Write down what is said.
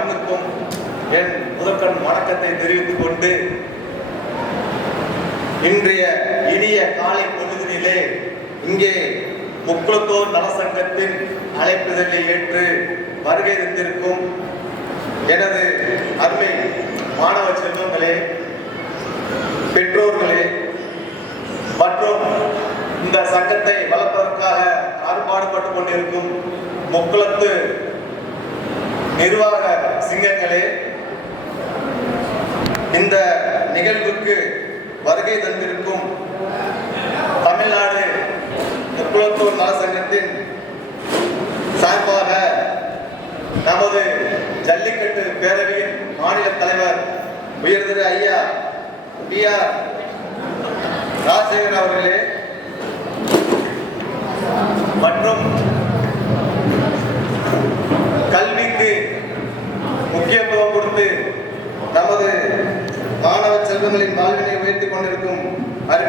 மண்ணுக்கும் என் முதற்கண் வணக்கத்தை தெரிவித்துக் கொண்டு இன்றைய இனிய காலை பொழுதினிலே இங்கே முக்குளத்தோர் நலசங்கத்தின் அழைப்புதலை ஏற்று வருகை தந்திருக்கும் எனது அருமை மாணவ செல்வங்களே, பெற்றோர்களே மற்றும் இந்த சங்கத்தை வளர்ப்பதற்காக அரும்பாடுபட்டுக் கொண்டிருக்கும் முக்குளத்து நிர்வாக சிங்கங்களே, இந்த நிகழ்வுக்கு வருகை தந்திருக்கும் தமிழ்நாடு முக்குளத்தோர் நலசங்கத்தின் சார்பாக நமது ஜல்லிக்கட்டு பேரவையின் மாநில தலைவர் உயர்திரு ஐயா பி.ஆர். ராஜசேகர் அவர்களே மற்றும் கல்விக்கு முக்கியத்துவம் கொடுத்து நமது மாணவ செல்வங்களின் வாழ்வினை உயர்த்திக் கொண்டிருக்கும்